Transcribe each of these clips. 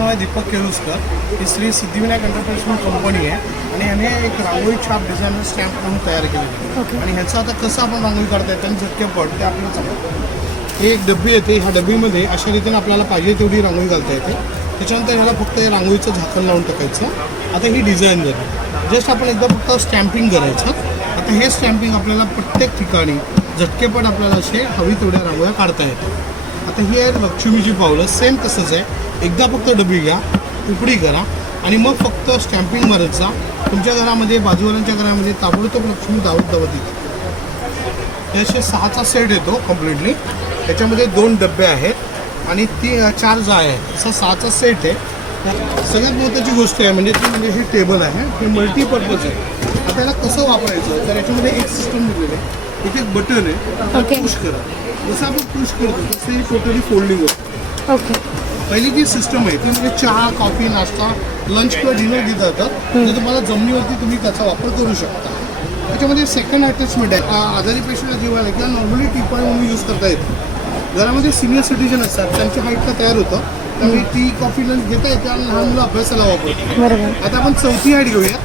नाव आहे दीपक केळुसकर. ही Shri Siddhivinayak enterprise company आहे आणि ह्याने एक रांगोळी छाप डिझायनर स्टॅम्प म्हणून तयार केलेली आहे. आणि ह्याचं आता कसं आपण रांगोळी काढता येतं आणि झटकेपट ते आपल्याला सांगतो. हे एक डब्बी येते. ह्या डब्बीमध्ये अशा रीतीने आपल्याला पाहिजे तेवढी रांगोळी घालता येते. त्याच्यानंतर ह्याला फक्त हे रांगोळीचं झाकण लावून टाकायचं. आता ही डिझाईन झाली. जस्ट आपण एकदा फक्त स्टॅम्पिंग करायचं. आता हे स्टॅम्पिंग आपल्याला प्रत्येक ठिकाणी झटकेपट आपल्याला असे हवी तेवढ्या रांगोळ्या काढता येतात. आता ही आहे लक्ष्मीची पावलं. सेम तसंच आहे. एकदा फक्त डबी घ्या, उकडी करा आणि मग फक्त स्टॅम्पिंग मारत जा. तुमच्या घरामध्ये बाजूवाल्यांच्या घरामध्ये ताबडतोब लक्ष्मी दावत येते. हे असे 6चा सेट येतो कम्प्लिटली. त्याच्यामध्ये 2 डबे आहेत आणि 4 जाळे आहेत. असा 6चा सेट आहे. सगळ्यात महत्त्वाची गोष्ट आहे म्हणजे ती म्हणजे हे टेबल आहे. हे मल्टीपर्पज आहे. आता याला कसं वापरायचं तर याच्यामध्ये एक सिस्टम दिलेलं आहे. इथे एक बटन आहे. पुश करा. जसं आपण पुश करतो तसं ही टोटली फोल्डिंग होतं. पहिली जी सिस्टम आहे ती म्हणजे चहा, कॉफी, नाश्ता, लंच किंवा डिनर घेता येतात. म्हणजे तुम्हाला जमिनीवरती तुम्ही त्याचा वापर करू शकता. त्याच्यामध्ये सेकंड अटॅचमेंट आहे. आजारी पेशंटला जेवायला किंवा नॉर्मली टीपॉय म्हणून यूज करता येते. घरामध्ये सिनियर सिटीजन असतात त्यांच्या हाईटला तयार होतं. त्यामुळे टी, कॉफी, लंच घेता येते आणि लहान मुलं अभ्यासाला वापरतात. आता आपण चौथी हाईट घेऊया.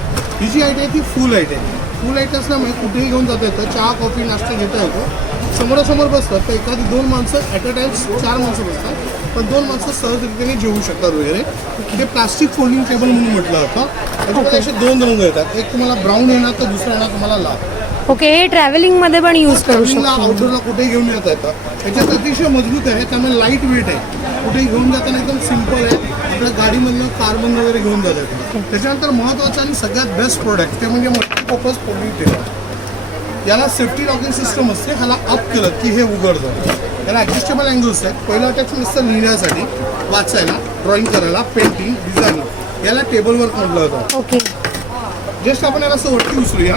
ही जी हाईट आहे ती फुल हाईट आहे. फुल हाईट असल्यामुळे कुठेही घेऊन जाता येतं. चहा, कॉफी, नाश्ता घेता येतो. समोरासमोर बसतात तर एखादी 2 माणसं ॲट अ टाइम 4 माणसं बसतात. पण 2 माणसं सहजरित्याने जेवू शकतात वगैरे. हे प्लास्टिक फोल्डिंग टेबल म्हणून म्हटलं जातं. त्याच्यामध्ये असे 2 रंग येतात. एक तुम्हाला ब्राऊन येणार तर दुसरा येणार तुम्हाला लाल. हे ट्रॅव्हलिंग मध्ये पण यूज करू शकतो. आउटडोरला कुठेही घेऊन जाता येतं. त्याच्यात अतिशय मजबूत आहे. त्यामुळे लाईट वेट आहे. कुठेही घेऊन जाताना एकदम सिम्पल आहे. आपल्या गाडीमधनं कारमधनं वगैरे घेऊन जाता येतं. त्याच्यानंतर महत्त्वाचं आणि सगळ्यात बेस्ट प्रोडक्ट ते म्हणजे मल्टीपर्पज फोल्डिंग टेबल. याला सेफ्टी लॉकिंग सिस्टम असते. ह्याला अप केलं की हे उघडतं. याला ॲडजस्टेबल अँगल्स आहेत. पहिलं अटॅचमेंट असतं लिहिण्यासाठी, वाचायला, ड्रॉइंग करायला, पेंटिंग, डिझायनिंग. याला टेबल वर्क म्हटलं जातं. जस्ट आपण याला असं वरती उचलूया.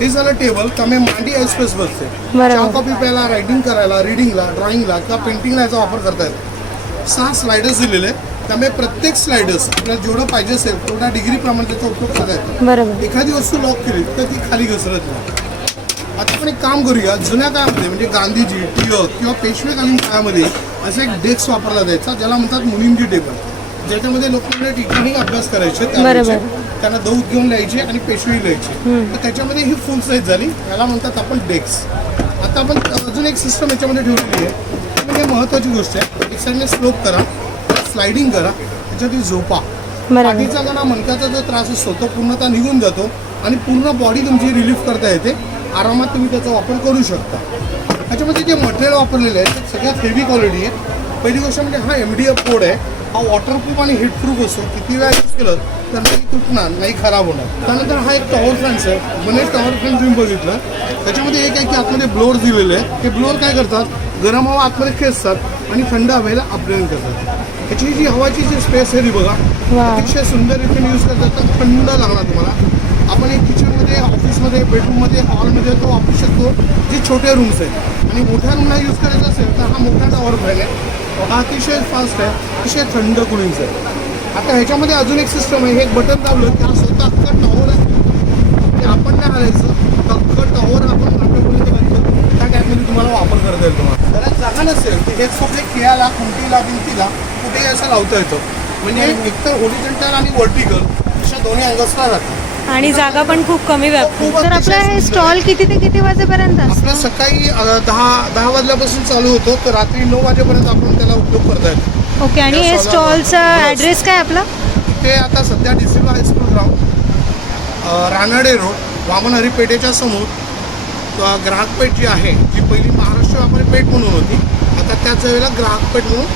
हे झालं टेबल. त्यामुळे मांडी स्पेस बसते. चहा, कॉफी प्यायला, रायटिंग करायला, रिडिंगला, ड्रॉइंगला किंवा पेंटिंगला याचा वापर करता येतो. 6 स्लायडर्स दिलेले आहेत. त्यामुळे प्रत्येक स्लायडर्स आपल्याला जेवढं पाहिजे असेल तेवढा डिग्रीप्रमाणे त्याचा उपयोग करता येतो. एखादी वस्तू लॉक केली तर ती खाली घसरत नाही. आता आपण एक काम करूया. जुन्या काळामध्ये म्हणजे गांधीजी, टिळक किंवा पेशवेकालीन काळामध्ये असा एक डेस्क वापरला जायचा ज्याला म्हणतात मुनीमजी टेबल. ज्याच्यामध्ये लोक ठिकाणी अभ्यास करायचे. त्यांना दौत घेऊन लिहायचे आणि पेशवी लिहायचे. तर त्याच्यामध्ये ही फुल साईज झाली. याला म्हणतात आपण डेस्क. आता आपण अजून एक सिस्टम याच्यामध्ये ठेवलेली आहे. म्हणजे महत्त्वाची गोष्ट आहे. एक साईडने स्लोप करा, स्लायडिंग करा, त्याच्यात झोपा. पाठीचा गणा मणक्याचा जो त्रास असतो तो पूर्णतः निघून जातो आणि पूर्ण बॉडी तुमची रिलीफ करता येते. आरामात तुम्ही त्याचा वापर करू शकता. त्याच्यामध्ये जे मटेरियल वापरलेलं आहे ते सगळ्यात हेवी क्वालिटी आहे. पहिली गोष्ट म्हणजे हा MDF कोड आहे. हा वॉटरप्रूफ आणि हिटप्रूफ असतो. किती वेळा यूज केलं तर नाही तुटणार, नाही खराब होणार. त्यानंतर हा एक टॉवर फॅन्स आहे. गणेश टॉवर फॅन तुम्ही बघितलं. त्याच्यामध्ये एक आहे की आतमध्ये ब्लोअर दिलेले आहे. हे ब्लोअर काय करतात, गरम हवा आतमध्ये खेचतात आणि थंड हवेला अपग्रेड करतात. ह्याची जी हवाची जी स्पेस आहे ती बघा, अतिशय सुंदर रीतीने यूज करतात. तर थंड लागणार तुम्हाला. आपण एक किचनमध्ये, ऑफिसमध्ये, बेडरूममध्ये, हॉलमध्ये तो वापरू शकतो. जे छोटे रूम्स आहेत आणि मोठ्या रूमला यूज करायचं असेल तर हा मोठा टॉवर फॅन आहे. हा अतिशय फास्ट आहे, अतिशय थंड कुलिंगचं आहे. आता ह्याच्यामध्ये अजून एक सिस्टम आहे. हे एक बटन दाबलं की हा स्वतः अख्खा टॉवर आहे. म्हणजे आपण नाही आणायचं, अख्खं टॉवर आपण आपल्यापर्यंत घालतो. त्या टाईपमध्ये तुम्हाला वापर करता येईल. तुम्हाला जरा जागा नसेल की हे फक्त खेळाला, खुंटीला, भिंतीला कुठेही असं लावता येतं. म्हणजे एकतर हॉरिझॉन्टल आणि व्हर्टिकल अशा दोन्ही अँगल्सला राहतात. आणि जागा पण खूप कमी व्यापते. तर आपलं हे स्टॉल किती ते किती वाजेपर्यंत आपलं सकाळी 10 वाजल्यापासून चालू होतो तर रात्री 9 वाजेपर्यंत आपण त्याला उपयोग करता येतो. आणि हे स्टॉलचा ॲड्रेस काय आपला? ते आता सध्या DCP high school ground, Ranade road, Vaman पेठेच्या समोर ग्राहक पेठ जी आहे जी पहिली महाराष्ट्र व्यापारी पेठ म्हणून होती, आता त्याच वेळेला ग्राहक पेठ म्हणून